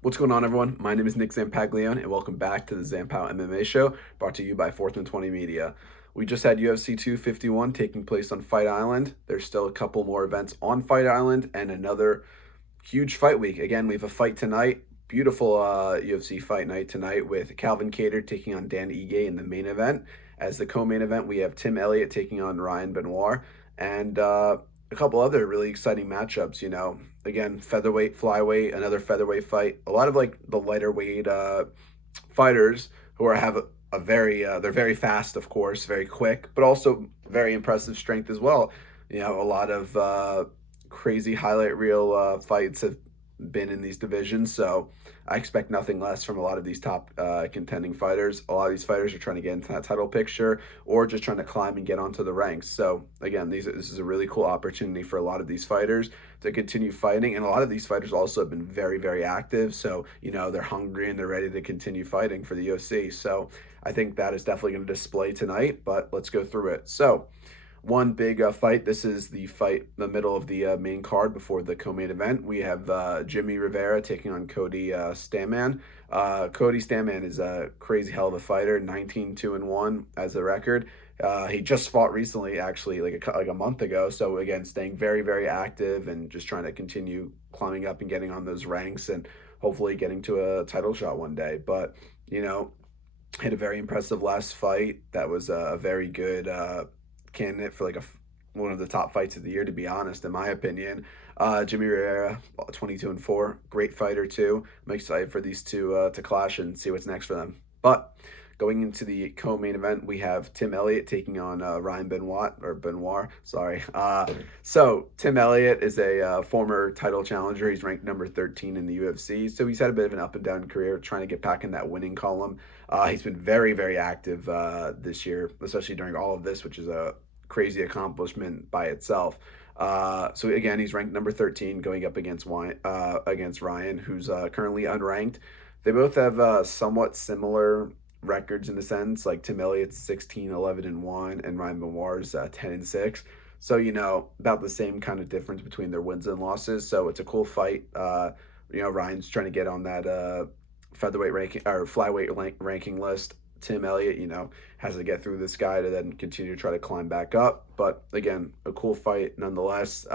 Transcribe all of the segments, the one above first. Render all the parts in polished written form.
What's going on, everyone? My name is Nick Zampaglione, and welcome back to the Zampow MMA show, brought to you by 4th and 20 Media. We just had UFC 251 taking place on Fight Island. There's still a couple more events on Fight Island and another huge fight week. Again, we have a fight tonight. Beautiful UFC Fight Night tonight with Calvin Kattar taking on Dan Ige in the main event. As the co-main event, we have Tim Elliott taking on Ryan Benoit, and a couple other really exciting matchups. Again, featherweight, flyweight, another featherweight fight. A lot of like the lighter weight fighters who have a very they're very fast, of course, very quick, but also very impressive strength as well. A lot of crazy highlight reel fights have been in these divisions, so I expect nothing less from a lot of these top contending fighters. A lot of these fighters are trying to get into that title picture or just trying to climb and get onto the ranks. So again, this is a really cool opportunity for a lot of these fighters to continue fighting, and a lot of these fighters also have been very, very active. So they're hungry and they're ready to continue fighting for the UFC. So I think that is definitely going to display tonight. But let's go through it. So one big fight. This is the fight in the middle of the main card before the co-main event. We have Jimmy Rivera taking on Cody Stamann. Cody Stamann is a crazy hell of a fighter, 19-2-1 as a record. He just fought recently, actually, like a month ago. So again, staying very, very active and just trying to continue climbing up and getting on those ranks and hopefully getting to a title shot one day. But had a very impressive last fight. That was a very good candidate for one of the top fights of the year, to be honest, in my opinion. Jimmy Rivera, 22-4, great fighter too. I'm excited for these two to clash and see what's next for them. But going into the co-main event, we have Tim Elliott taking on Ryan Benoit. Sorry. So Tim Elliott is a former title challenger. He's ranked number 13 in the UFC. So he's had a bit of an up and down career, trying to get back in that winning column. He's been very, very active this year, especially during all of this, which is a crazy accomplishment by itself. So again, he's ranked number 13, going up against Ryan, who's currently unranked. They both have somewhat similar records in a sense. Like Tim Elliott's 16-11-1, and Ryan Benoit's 10-6. So about the same kind of difference between their wins and losses. So it's a cool fight. Ryan's trying to get on that featherweight ranking or flyweight ranking list. Tim Elliott, has to get through this guy to then continue to try to climb back up. But again, a cool fight nonetheless.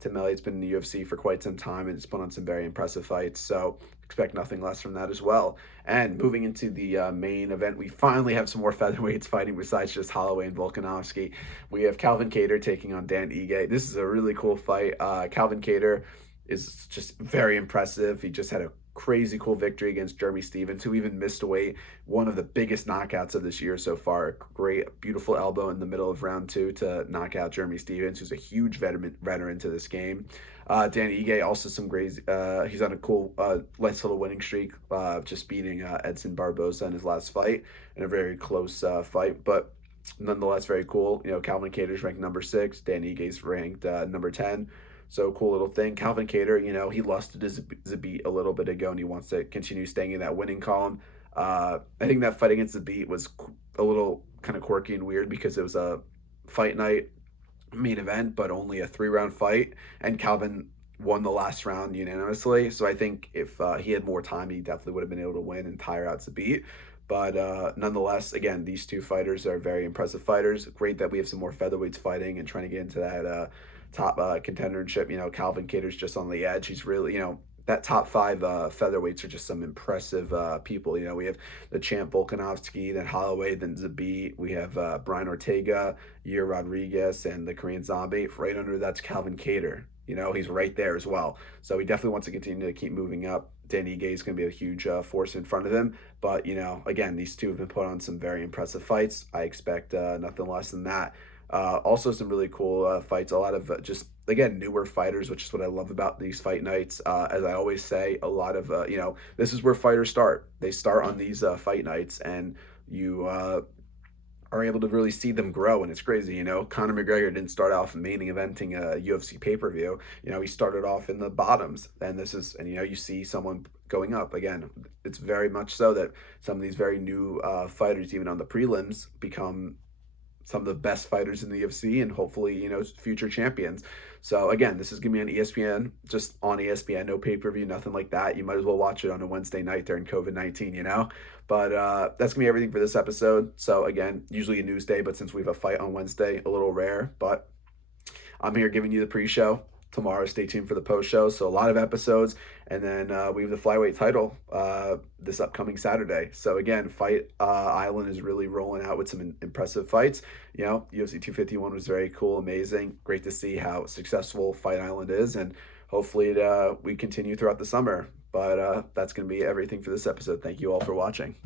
Tim Elliott's been in the UFC for quite some time and has put on some very impressive fights. So expect nothing less from that as well. And moving into the main event, we finally have some more featherweights fighting besides just Holloway and Volkanovski. We have Calvin Kattar taking on Dan Ige. This is a really cool fight. Calvin Kattar is just very impressive. He just had a crazy cool victory against Jeremy Stephens, who even missed away one of the biggest knockouts of this year so far. A great, beautiful elbow in the middle of round 2 to knock out Jeremy Stephens, who's a huge veteran to this game. Dan Ige also some great. He's on a cool, nice little winning streak, just beating Edson Barboza in his last fight in a very close fight, but nonetheless very cool. Calvin Kattar's ranked number 6, Dan Ige's ranked number 10. So cool little thing. Calvin Kattar, he lost to Zabit a little bit ago, and he wants to continue staying in that winning column. I think that fight against Zabit was a little kind of quirky and weird because it was a fight night main event, but only a 3-round fight, and Calvin won the last round unanimously. So I think if he had more time, he definitely would have been able to win and tire out Zabit. But nonetheless, again, these two fighters are very impressive fighters. Great that we have some more featherweights fighting and trying to get into that top contendership. Calvin Kattar's just on the edge. He's really, that top 5 featherweights are just some impressive people. We have the champ Volkanovski, then Holloway, then Zabit. We have Brian Ortega, Yair Rodriguez, and the Korean Zombie. Right under that's Calvin Kattar. He's right there as well. So he definitely wants to continue to keep moving up. Dan Ige is going to be a huge force in front of him. But, again, these two have been put on some very impressive fights. I expect nothing less than that. Also some really cool fights, a lot of just, again, newer fighters, which is what I love about these fight nights. As I always say, a lot of, this is where fighters start. They start on these fight nights, and you are able to really see them grow, and it's crazy. Conor McGregor didn't start off main eventing a UFC pay-per-view. He started off in the bottoms, and you see someone going up. Again, it's very much so that some of these very new fighters, even on the prelims, become some of the best fighters in the UFC and hopefully, future champions. So again, this is gonna be on ESPN, just on ESPN, no pay-per-view, nothing like that. You might as well watch it on a Wednesday night during COVID-19. But that's gonna be everything for this episode. So again, usually a news day, but since we have a fight on Wednesday, a little rare. But I'm here giving you the pre-show. Tomorrow, stay tuned for the post-show. So a lot of episodes, and then we have the flyweight title this upcoming Saturday. So again, Fight Island is really rolling out with some impressive fights. UFC 251 was very cool, amazing. Great to see how successful Fight Island is, and hopefully we continue throughout the summer. But that's going to be everything for this episode. Thank you all for watching.